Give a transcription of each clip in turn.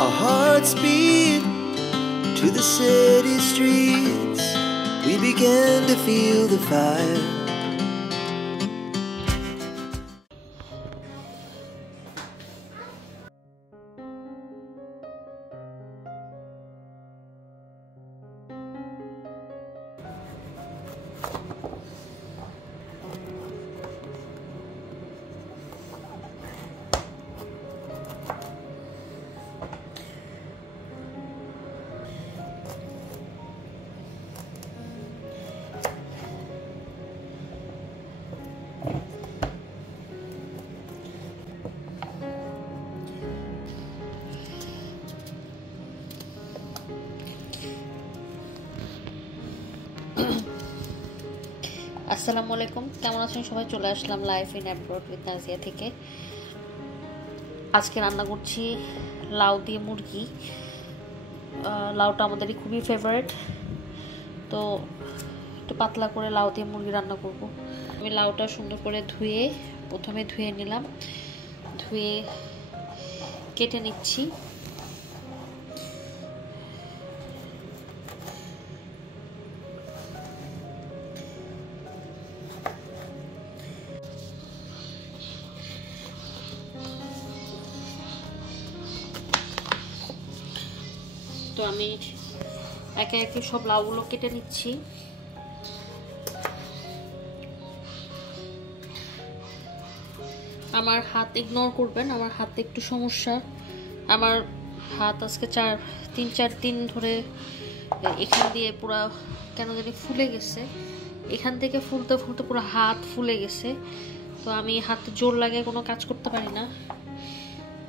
Our hearts beat to the city streets. We began to feel the fire. আসসালামু আলাইকুম, কেমন আছেন সবাই? চলে আসলাম life in abroad with Nazia থেকে। আজকে রান্না করছি লাউ দিয়ে মুরগি। লাউটা আমাদেরই খুবই ফেভারিট, তো একটু পাতলা করে লাউ দিয়ে মুরগি রান্না করব। আমি লাউটা সুন্দর করে প্রথমে ধুয়ে নিলাম, ধুয়ে কেটে নিচ্ছি। তো আমি একে একে সব লাউগুলো কেটে নিচ্ছি। আমার হাত ইগনোর করবেন, আমার হাতে একটু সমস্যা। আমার হাত আজকে 3-4 দিন ধরে এখান দিয়ে পুরো কেন জানি ফুলে গেছে। এখান থেকে ফুলতে ফুলতে পুরো হাত ফুলে গেছে। তো আমি হাতে জোর লাগে কোনো কাজ করতে পারি না।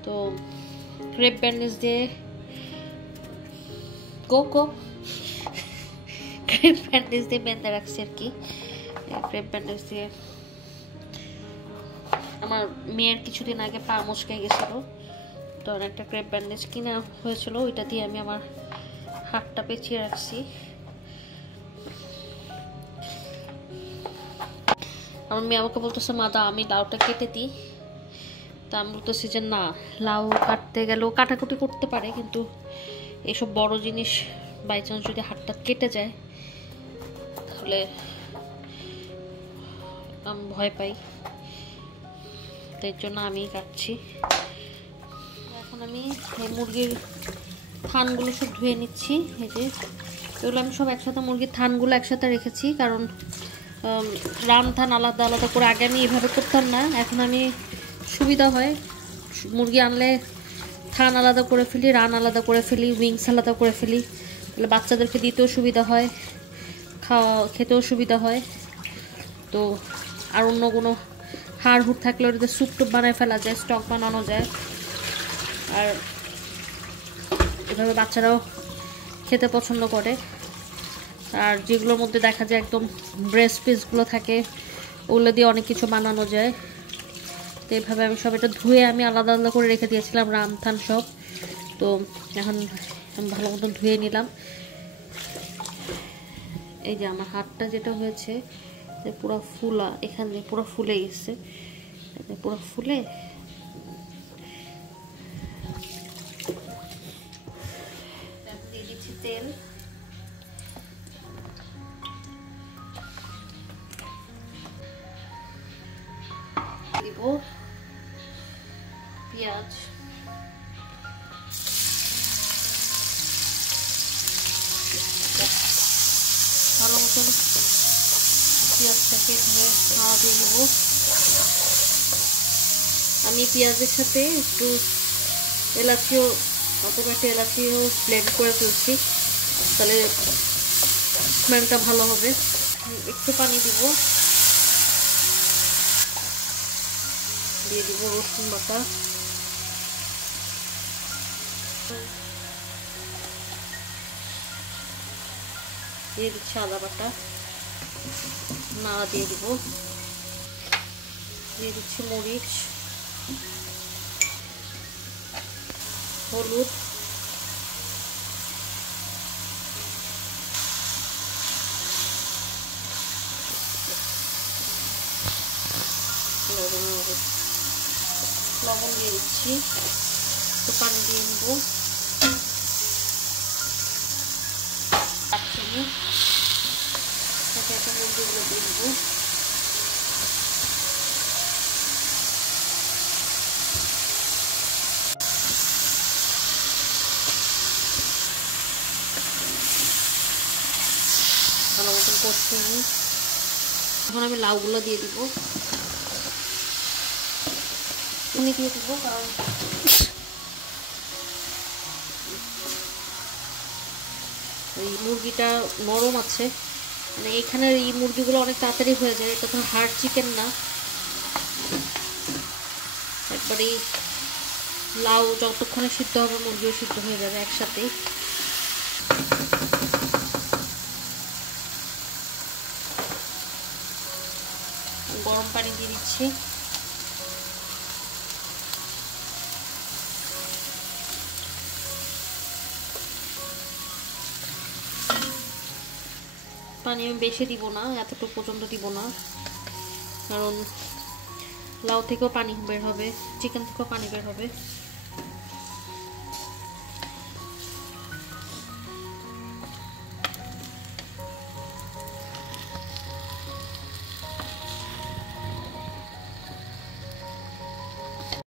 তো ক্রেপ ব্যান্ডেজ দিয়ে ক্রেপ ব্যান্ডেজ দিয়ে বেঁধে রাখছি আর কি। ক্রেপ ব্যান্ডেজ দিয়ে আমার মেয়ের কিছুদিন আগে পা মুচকে গেছিলো, তো একটা ক্রেপ ব্যান্ডেজ কিনা হয়েছিল, ওইটা দিয়ে আমি আমার হাতটা পেঁচিয়ে রাখছি। আমার মেয়ে আমাকে বলতেছে, মা দা আমি লাউটা কেটে দিই। তা আমি বলতেছি যে না, লাউ কাটতে গেলেও কাটাকুটি করতে পারে, কিন্তু এসব বড় জিনিস বাই চান্স যদি হাতটা কেটে যায় তাহলে আমি ভয় পাই, তাই জন্য আমি কাটছি। এখন আমি মুরগির থানগুলো সব ধুয়ে নিচ্ছি। এই যে এগুলো আমি সব একসাথে, মুরগির থানগুলো একসাথে রেখেছি, কারণ রান থান আলাদা আলাদা করে আগে আমি এভাবে করতাম না। এখন আমি সুবিধা হয়, মুরগি আনলে থান আলাদা করে ফেলি, রান আলাদা করে ফেলি, উইংস আলাদা করে ফেলি, তাহলে বাচ্চাদেরকে দিতেও সুবিধা হয়, খেতেও সুবিধা হয়। তো আর অন্য কোনো হাড় হুড় থাকলে ওটাতে স্যুপ টুপ বানায় ফেলা যায়, স্টক বানানো যায়। আর এভাবে বাচ্চারাও খেতে পছন্দ করে। আর যেগুলোর মধ্যে দেখা যায় একদম ব্রেস্ট পিসগুলো থাকে, ওগুলো দিয়ে অনেক কিছু বানানো যায়। তো এইভাবে আমি সব এটা ধুয়ে আমি আলাদা আলাদা করে রেখে দিয়েছিলাম, রান থান সব। তো এখন আমি ভালো মতো ধুয়ে নিলাম। এই যে আমার হাতটা যেটা হয়েছে পুরো ফুলা, এখানে পুরো ফুলে গেছে, পুরো ফুলে। দিয়ে দিচ্ছি তেল, দিব পেঁয়াজ, ভালো মতন পেঁয়াজটাকে ধুয়ে খাওয়া দিয়ে নেব। আমি পেঁয়াজের সাথে একটু এলাচিও, অথবা একটা এলাচিও ব্লেন্ড করে ফেলছি, তাহলে স্মেলটা ভালো হবে। একটু পানি দিব, দিয়ে দিব রসুন বাটা, দিয়ে দিচ্ছি আদা বাটা, নাড়া দিয়ে দিব, দিয়ে দিচ্ছি মরিচ, হলুদ, লবণ দিয়ে দিচ্ছি, একটু পানি দিয়ে নেব। আমি একে একে মুরগিগুলো দিয়ে দেবো। ভালো মতন কষতে নিই। এখন আমি লাউগুলো দিয়ে দিব, দিয়ে দিব, কারণ এই মুরগিটা নরম আছে, মানে এখানের এই মুরগিগুলো অনেক তাড়াতাড়ি হয়ে যায়, এটা তো হার্ড চিকেন না। একবারে লাউ যতক্ষণে সিদ্ধ হবে মুরগিও সিদ্ধ হয়ে যাবে একসাথেই। গরম পানি দিয়ে দিচ্ছি। পানি আমি বেশি দিব না, এতটুকু পর্যন্ত দিব না, কারণ লাউ থেকেও পানি বের হবে, চিকেন থেকেও পানি বের হবে।